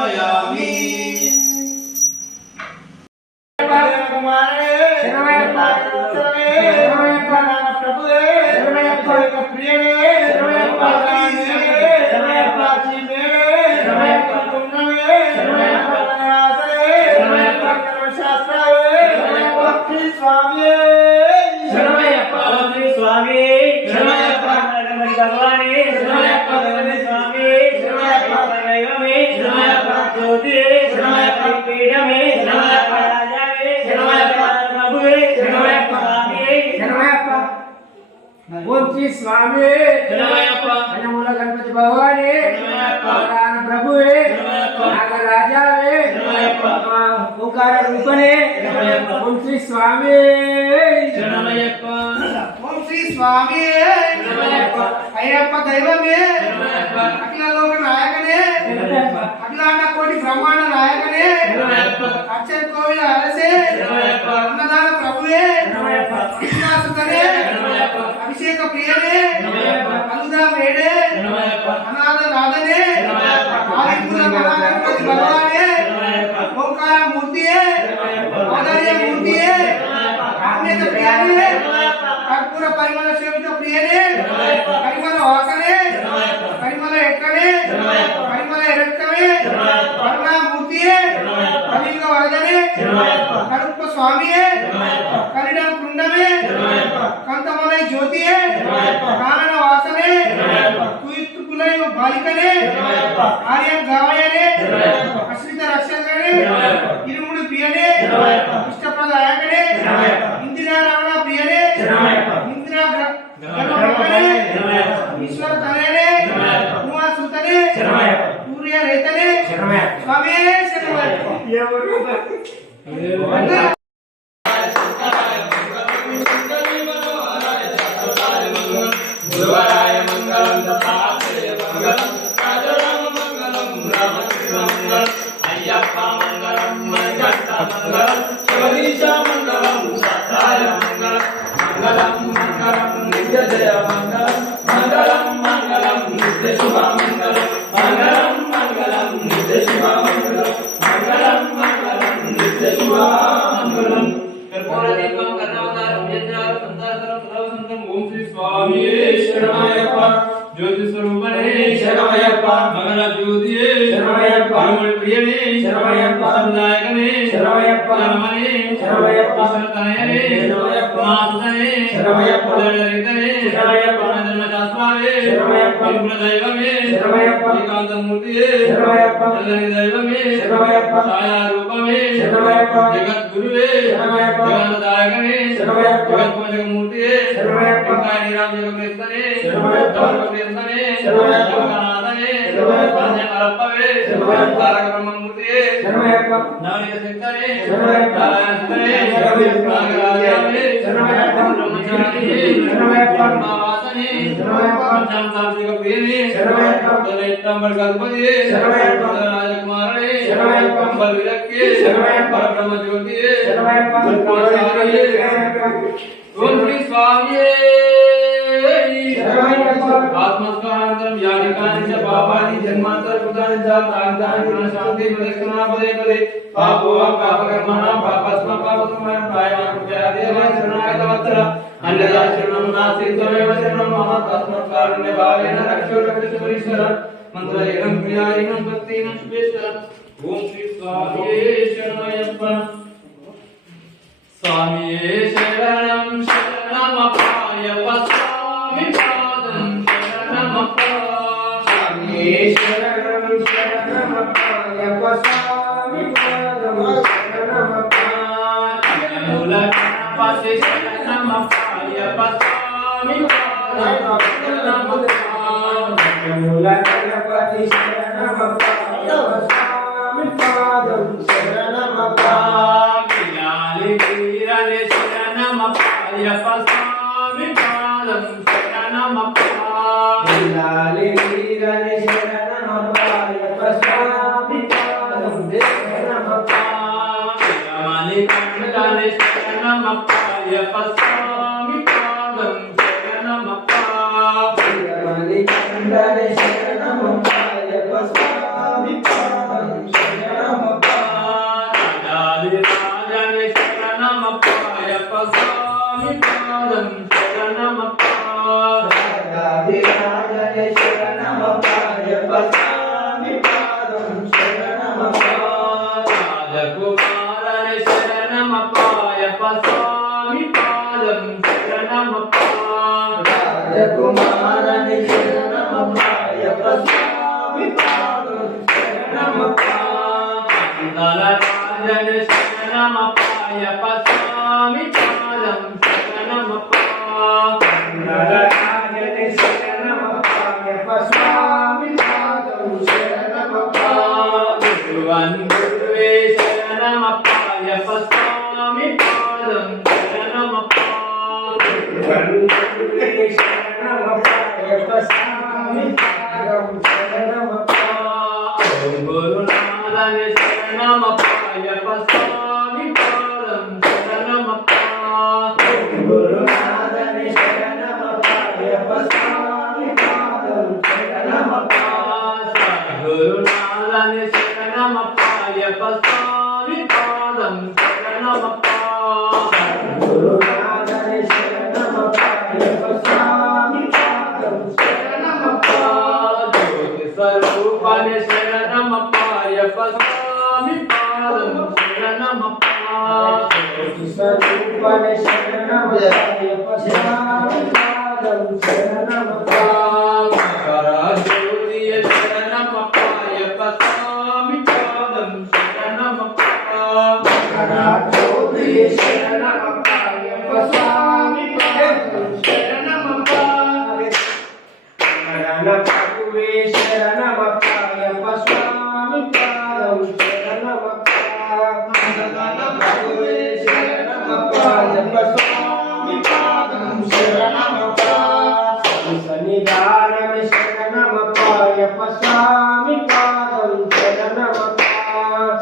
సమర్పయామి ओम श्री स्वामी अनमूल गणपति भगवानी प्रभु नागराजा ओंकार रूपने ओम श्री स्वामी ओम श्री स्वामी अय्यप्प दैवमे अखिल लोक नायकने अखिलांड कोटि ब्रह्मांड नायकने अक्षर कोविल अरसे अन्नदान प्रभुवे कृष्णासुतने अभिषेक प्रियने अनुदा मेडे अनाथ नादने आदिपुर गणपति भगवाने ओंकार मूर्तिये आदर्य मूर्तिये आत्मेत प्रियने कर्पूर परिमल सेवित प्रियने परिमल वासने परिमल एट्टने परिमल एरट्टने करुणा मूर्तिये कलियुग वरदने करुप्प स्वामिये कलिडम कुंडमे कंतमलय ज्योतिये कानन वासने कुइत्तुकुलय बालिकने आर्यन गावयने अश्रित रक्षकने इरुमुडु प्रियने इष्टप्रदायकने इंदिरा रमण प्रियने इंदिरा गणपने ईश्वर तनयने उमा सुतने सूर्य रेतने स्वामी शरणमయ్య ज्योति स्वरूपने शरणमయ్యప్ప मंगल ज्योतिये शरणमయ్యప్ప परिमल प्रियने शरणमయ్యప్ప समुदायकने शरणमయ్యప్ప रमणे शरणमయ్యప్ప ईश्वरतनयने शरणमయ్యప్ప मासुतने शरणमయ్యప్ప ललितने शरणमయ్యప్ప धर्मशास्त्रावे शरणमయ్యప్ప कुलदैवमे शरणमయ్యప్ప एकांतमूर्तिये शरणमయ్యప్ప जगन्नाथ दैवमे शरणमయ్యప్ప छाया रूपमे शरणमయ్యప్ప जगद्गुरुवे शरणमయ్యప్ప जगन्नाथायकने शरणमయ్యప్ప जगन्मूर्तिये शरणमయ్యప్ప कायनिराम जगन्नेतने शरणमయ్యప్ప जगन्नेतने शरणमయ్యప్ప जगन्नाथने शरणमయ్యప్ప अरप्पवे शरणमయ్యప్ప तारक ब्रह्ममूर्तिये शरणमయ్యప్ప नवनीत सिद्धने शरणमయ్యప్ప नारायणने शरणमయ్యప్ప नागराजने शरणमయ్యప్ప ब्रह्मचारिणे शरणमయ్యప్ప मावासने शरणमయ్యప్ప पंचामृतिक प्रियने शरणमయ్యప్ప दलैत्तंबर गणपतिये शरणमయ్యప్ప राजकुमारने शरणमయ్యప్ప बलविरक्के शरणमయ్యప్ప ब्रह्म ज्योतिये शरणमయ్యప్ప पुष्पाचार्ये ओम श्री स्वामी आत्मस्कारांतरम यानिकानि च पापानि जन्मांतर कृतानि च तानि पुनः प्रदक्षिणा पदे पदे पापो पापकर्मणां पापस्म पापसमयं कायेन कुचयादेव शरणागतवत्तर अन्यदा शरणं नास्ति त्वमेव शरणं मम तस्मात् कारुण्य भावेन रक्षो रक्षेश्वर मंत्रयेन क्रियायेन भक्तेन शुभेश्वर ओम श्री स्वामी शरणमయ్యప్ప स्वामी शरणं शरणमप्पायप्प स्वामी पादं शरणमप्प स्वामी शरणं शरणमप्पायप्प स्वामी पादं शरणमप्प मूल गणपति शरणमप्पायप्प स्वामी पादं शरणमप्प मूल गणपति शरणमप्पायप्प स्वामी पादं शरणमप्प शरणमप्पायप्प स्वामी पादं शरणमप्प लाले वीरने शरणमप्पायप्प स्वामी पादं शरणमप्प मालिकांडने शरणमप्पायप्प स्वामी पादं शरणमप्प मालिकांडने शरणमप्पायप्प स्वामी पादं రాజాధిరాజనే శరణమప్ప అయ్యప్ప స్వామి పాదం శరణమప్ప రాజకుమారనే శరణమప్ప అయ్యప్ప స్వామి పాదం శరణమప్ప రాజకుమారని శరణమప్ప అయ్యప్ప స్వామి పాదం శరణమప్ప రాజనే శరణమప్ప అయ్యప్ప స్వామి పాదం శరణమప్ప రాజాధిరాజనే శరణమప్ప అయ్యప్ప స్వామి పాదం శరణమప్ప గురువే శరణమప్ప అయ్యప్ప స్వామి పాదం శరణమప్ప గురువే శరణమప్ప అయ్యప్ప స్వామి పాదం శరణమప్ప గురునాథనే శరణమప్ప అయ్యప్ప స్వామి పాదం శరణమప్ప గురునాథని శరణమప్ప అయ్యప్ప స్వామి పాదం శరణమప్ప గురునాథనే శరణమప్ప అయ్యప్ప స్వామి పాదం శరణమప్ప గురునాథని శరణమప్ప అయ్యప్ప స్వామి పాదం శరణమప్ప జ్యోతి స్వరూపనే శరణమప్ప అయ్యప్ప స్వామి పాదం శరణమప్ప స్వరూపనే శరణమప్ప అయ్యప్ప స్వామి పాదం శరణమప్ప జ్యోతియ శరణమప్ప అయ్యప్ప స్వామి పాదం శరణమప్ప జ్యోతియే శరణమప్ప అయ్యప్ప స్వామి పాదం శరణమప్ప గణపతివే శరణమప్ప అయ్యప్ప స్వామి పాదం శరణమప్ప గణపతివే శరణమప్ప అయ్యప్ప స్వామి పాదం శరణమప్ప సన్నిధానమే శరణమప్ప అయ్యప్ప స్వామి పాదం శరణమప్ప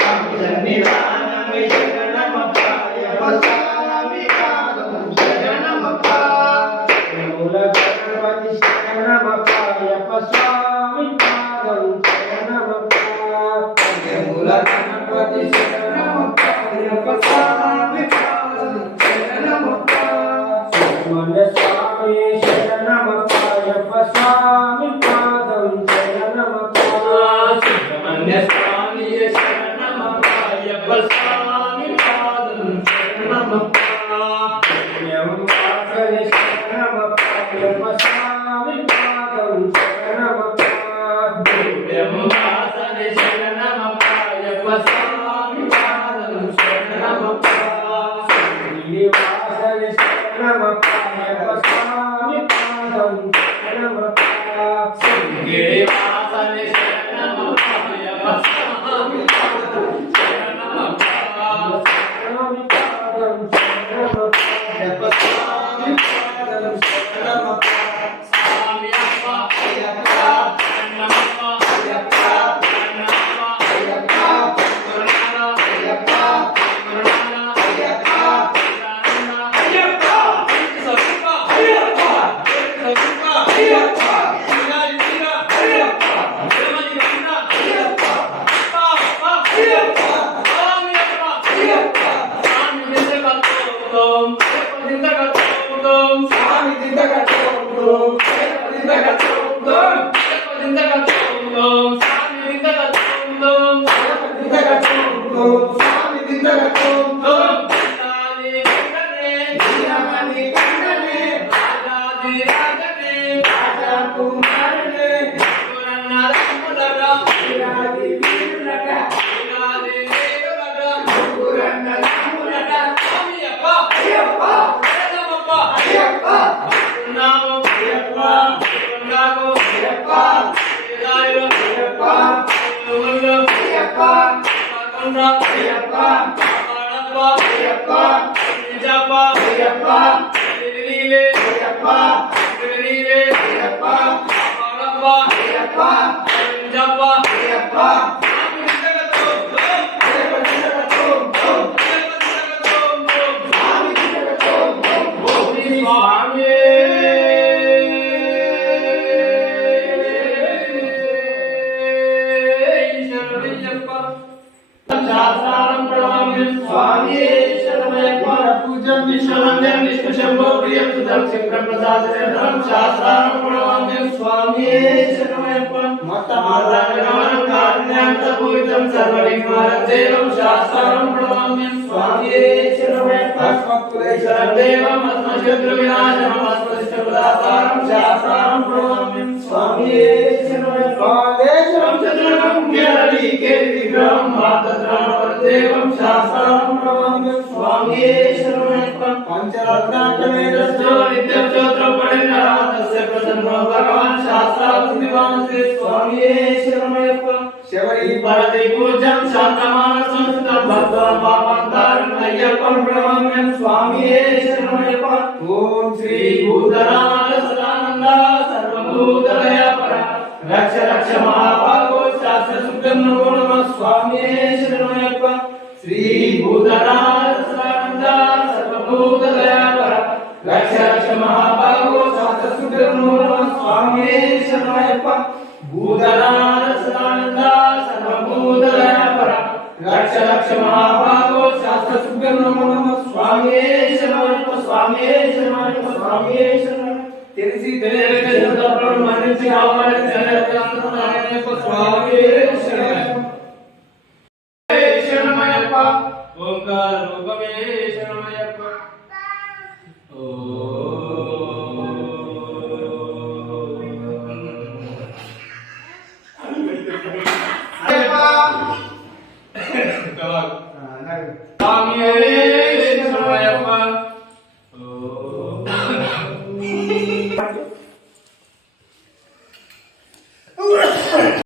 సన్నిధానమే శరణమప్ప అయ్యప్ప స్వామి పాదం శరణమప్ప మూల గణపతి శరణమప్ప అయ్యప్ప స్వామి పాదం శరణమప్ప మూల గణపతి శరణమప్ప అయ్యప్ప స్వామి పాదం శరణమప్ప సుబ్రహ్మణ్య స్వామి శరణమప్ప అయ్యప్ప స్వామి పాదం శరణమప్ప సుబ్రహ్మణ్య స్వామి శరణమప్ప అయ్యప్ప స్వామి పాదం శరణమప్ప వాసని శరణమప్ప అయ్యప్ప స్వామి పాదం శరణమప్ప దివ్యముఖాసనే శరణమప్ప అయ్యప్ప స్వామి పాదం శరణమప్ప శ్రీనివాసని శరణమప్ప అయ్యప్ప స్వామి పాదం శరణమప్ప గిరివాసనే శరణమప్ప అయ్యప్ప స్వామి పాదం శరణమప్ప స్వామి పాదం శరణమప్ప అయ్యప్ప స్వామి పాదం శరణమప్ప స్వామి అప్ప అయ్యప్ప శరణమప్ప అయ్యప్ప శరణమప్ప అయ్యప్ప గురునాథ అయ్యప్ప గురునాథ అయ్యప్ప అయ్యప్ప స్వరూప అయ్యప్ప స్వరూప అయ్యప్ప వినాయకుడా అయ్యప్ప శ్రీమణికంఠ అయ్యప్ప అప్ప అయ్యప్ప స్వామి అప్ప అయ్యప్ప స్వామి దిందకత్వం దిందకత్వం స్వామి దిందకత్వం దిందకత్వం దిందకత్వం స్వామి దిందకత్వం దిందకత్వం స్వామి దిందకత్వం రాజాది వెంకటే వీరమణి కండనే రాజాది రాజనే రాజా కుమారుడే పురన్న రాములరా వీరాది వీరులక వీరాది వీరులరా పురన్న రాములక స్వామి అప్ప అయ్యప్ప శరణమప్ప అయ్యప్ప నామో అయ్యప్ప నామో అయ్యప్ప శ్రీరాయు అయ్యప్ప ముల్లు అయ్యప్ప కొండ అయ్యప్ప మాడప్ప అయ్యప్ప నిజప్ప అయ్యప్ప తిరిగిలే అయ్యప్ప తిరిగిలే అయ్యప్ప మాడప్ప అయ్యప్ప నిజప్ప అయ్యప్ప స్వామి దిందకత్వం అయ్యప్ప దిందకత్వం స్వామి దిందకత్వం స్వామి శాస్త్రానం ప్రణామ్యం స్వామి శరణమయ్యప్ప పూజం విశ్వవంద్యం విష్ణు శంభో ప్రియం సుదం శంకర ప్రసాదం శాస్త్రానం ప్రణామ్యం స్వామియే శరణమయ్యప్ప మాతాపితామహం కారుణ్యామృతపూరితం సర్వవిఘ్నహరదేవం శాస్త్రం ప్రణమామ్యం స్వామియే శరణమయ్యప్ప శరణదేవం ఆత్మశత్రువినాశనం ఆత్మశత్రుదాతారం శాస్త్రం ప్రణమామ్యం స్వామియే శరణమయ్యప్ప చతుర్ముఖం కేరళీ కేలి విగ్రహం మాతద్రామవరదేవం శాస్త్రం ప్రణమామ్యం స్వామియే శరణమయ్యప్ప పంచరత్నాటమేదస్తో నిత్యం స్తోత్రం పఠినః తస్య ప్రసన్నో భగవాన్ శాస్త్రావృత్తివానస్య స్వామియే శరణమయ్యప్ప శబరి పరతి పూజ్యం శాంతమాన సంస్కృతం భక్తవాన్ పాపాంతారం అయ్యప్పం ప్రణమామ్యం స్వామియే శరణమయ్యప్ప ఓం శ్రీ భూతరామ సదానంద సర్వభూతలయ పర రక్ష రక్ష మహాభాగో శాస్త్ర శుద్ధం నమో నమః స్వామియే శరణమయ్యప్ప శ్రీ భూతరామ సదానంద సర్వభూతలయ పర రక్ష రక్ష మహాభాగో శాస్త్ర శుద్ధం నమో నమః స్వామియే శరణమయ్యప్ప భూతరామ సదానంద సర్వభూతలయ పర రక్ష రక్ష మహాభాగో శాస్త్ర శుద్ధం నమో నమః స్వామియే శరణమయ్యప్ప స్వామియే శరణమయ్యప్ప స్వామియే శరణమయ్యప్ప తెలిసి తెలియక శబ్దప్పుడు మన్నించి అవమానించలేక స్వామియే శరణమయ్యప్ప ఓంకార రూపమే శరణమయ్యప్ప స్వామియే శరణమయ్యప్ప